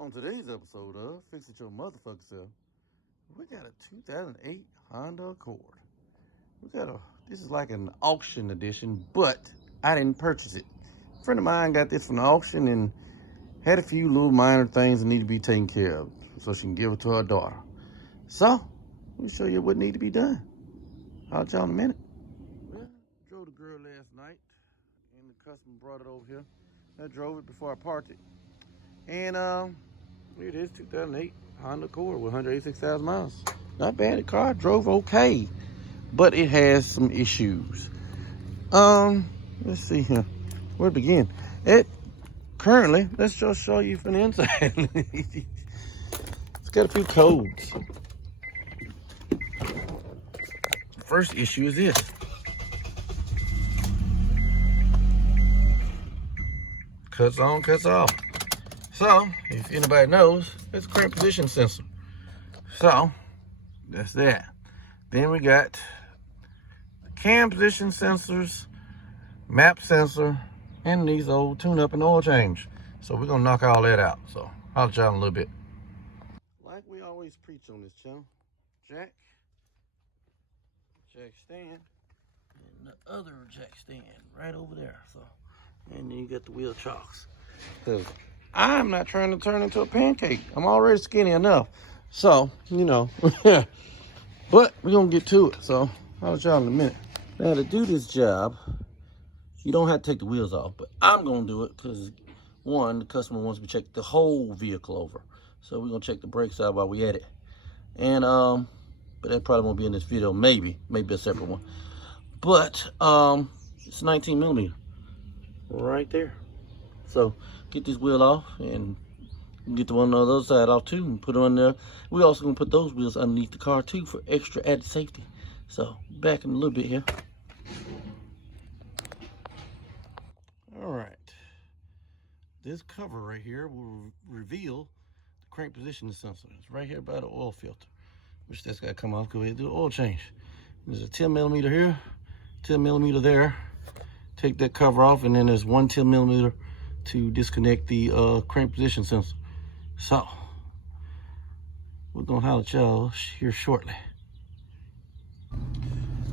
On today's episode of Fix It Your Motherfucker Self, we got a 2008 Honda Accord. This is like an auction edition, but I didn't purchase it. A friend of mine got this from the auction and had a few little minor things that need to be taken care of so she can give it to her daughter. So, we'll show you what need to be done. I'll tell you in a minute. Well, drove the girl last night and the customer brought it over here. I drove it before I parked it. And it is 2008 Honda Accord with 186,000 miles. Not bad. The car drove okay, but it has some issues. Let's see here. Where to begin? Currently, let's just show you from the inside. It's got a few codes. First issue is this. Cuts on, cuts off. So, if anybody knows, it's a crank position sensor. So, that's that. Then we got the cam position sensors, map sensor, and these old tune-up and oil change. So we're gonna knock all that out. So I'll try in a little bit. Like we always preach on this channel, jack stand, and the other jack stand right over there. So, and then you got the wheel chocks. Cause I'm not trying to turn into a pancake. I'm already skinny enough. So, you know, but we're gonna get to it. So I'll try in a minute. Now to do this job, you don't have to take the wheels off, but I'm gonna do it because one, the customer wants me to check the whole vehicle over. So we're gonna check the brakes out while we at it. And but that probably won't be in this video, maybe a separate one. But it's 19 millimeter right there. So get this wheel off and get the one on the other side off too and put it on there. We're also gonna put those wheels underneath the car too for extra added safety. So back in a little bit here. All right, this cover right here will reveal the crank position sensor. It's right here by the oil filter, which that's got to come off because we have to do an oil change. There's a 10 millimeter here, 10 millimeter there. Take that cover off, and then there's one 10 millimeter to disconnect the crank position sensor. So we're gonna holler at y'all here shortly.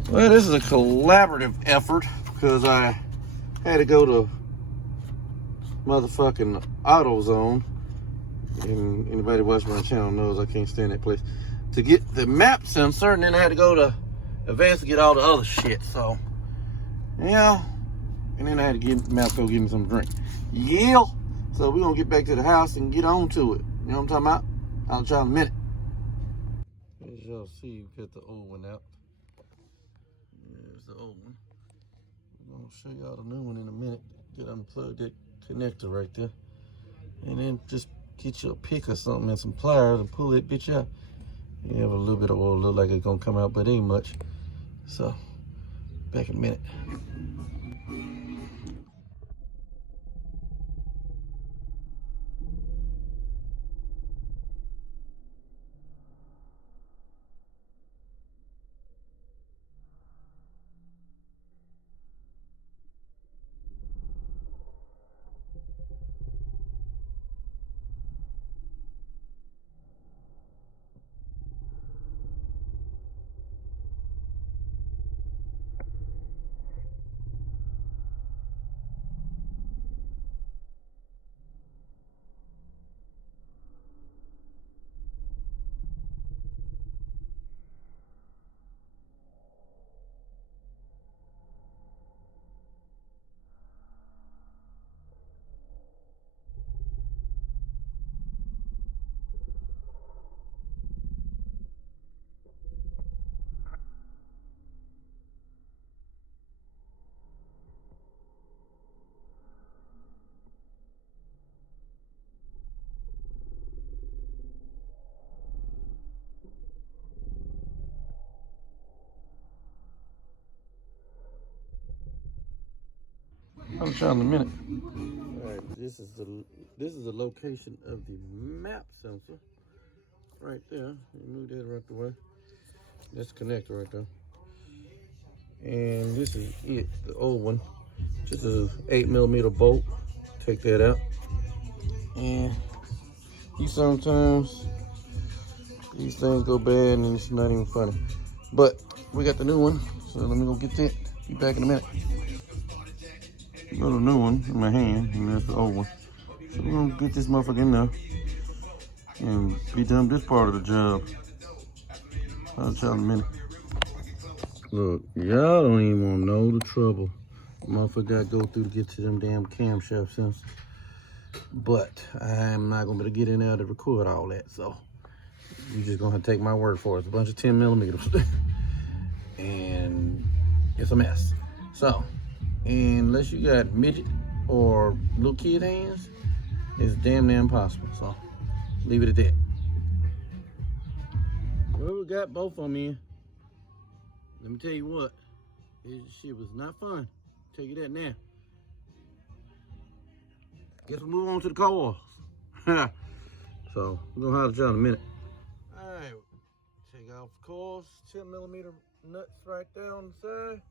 Well, this is a collaborative effort because I had to go to motherfucking AutoZone, and anybody watching my channel knows I can't stand that place, to get the map sensor, and then I had to go to Advance to get all the other shit. So yeah, and then I had to get Map go give me some drink. Yeah, so we're gonna get back to the house and get on to it. You know what I'm talking about? I'll try in a minute. As y'all see, we got the old one out. There's the old one. I'm gonna show y'all the new one in a minute. Get unplugged that connector right there, and then just get you a pick or something and some pliers and pull that bitch out. You have a little bit of oil, look like it's gonna come out, but ain't much. So back in a minute. I'll try in a minute. All right, this is the location of the map sensor right there. You move that right away. That's the connector right there. And this is it, the old one. Just a 8mm bolt. Take that out. And You sometimes these things go bad and it's not even funny. But we got the new one, so let me go get that. Be back in a minute. Got a new one in my hand, and that's the old one. So we're gonna get this motherfucker in there and be done this part of the job. I'll tell you in a minute. Look, y'all don't even want to know the trouble motherfucker got to go through to get to them damn camshaft sensors. But I am not gonna be able to get in there to record all that, so you're just gonna have to take my word for it. It's a bunch of 10 millimeters. And it's a mess. So, unless you got midget or little kid hands, it's damn near impossible. So, leave it at that. Well, we got both of them in. Let me tell you what, this shit was not fun. Tell you that now. Guess we'll move on to the cars. So, we're gonna holler at y'all in a minute. Alright, take off the cars, 10 millimeter nuts right there on the side.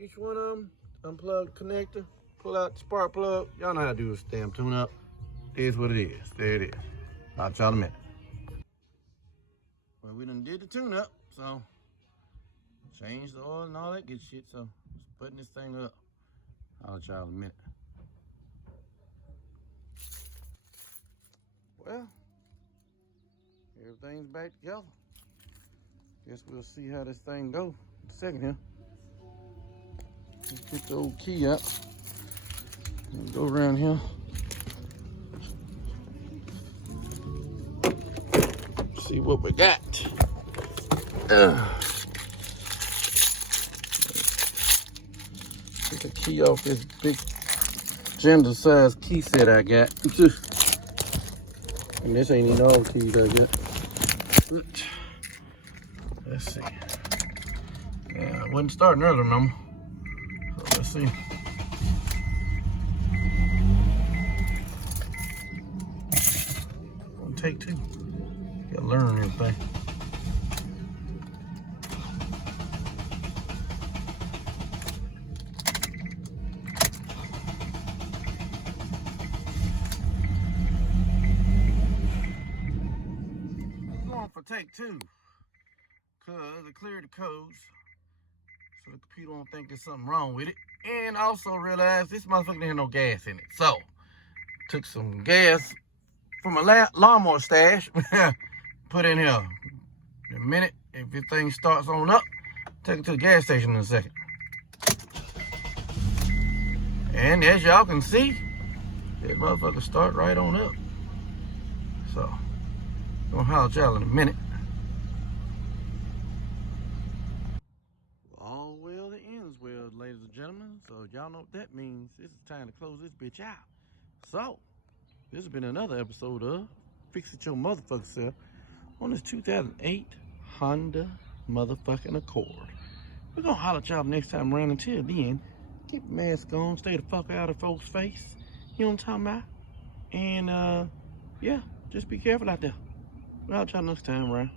Each one of them, unplug the connector, pull out the spark plug. Y'all know how to do this damn tune up. It is what it is. There it is. I'll y'all in a minute. Well, we done did the tune up, so changed the oil and all that good shit. So just putting this thing up. I'll y'all in a minute. Well, everything's back together. Guess we'll see how this thing goes in a second here. Let's get the old key out and go around here. See what we got. Take the key off this big gender size key set I got. And this ain't even all the keys I got. Let's see. Yeah, I wasn't starting earlier, remember? So let's see. Gonna take two. Gotta learn everything. Going for take two. Cause it cleared the codes. So the computer won't think there's something wrong with it. And also realize this motherfucker didn't have no gas in it. So took some gas from a lawnmower stash. Put in here. In a minute, if this thing starts on up, take it to the gas station in a second. And as y'all can see, that motherfucker start right on up. So, gonna holler at y'all in a minute. All well that ends well, ladies and gentlemen. So y'all know what that means. It's time to close this bitch out. So, this has been another episode of Fix It Your Motherfucker Self on this 2008 Honda motherfucking Accord. We're gonna holler at y'all next time around. Until then, keep your mask on, stay the fuck out of folks' face. You know what I'm talking about? And yeah, just be careful out there. We'll holler at y'all next time around.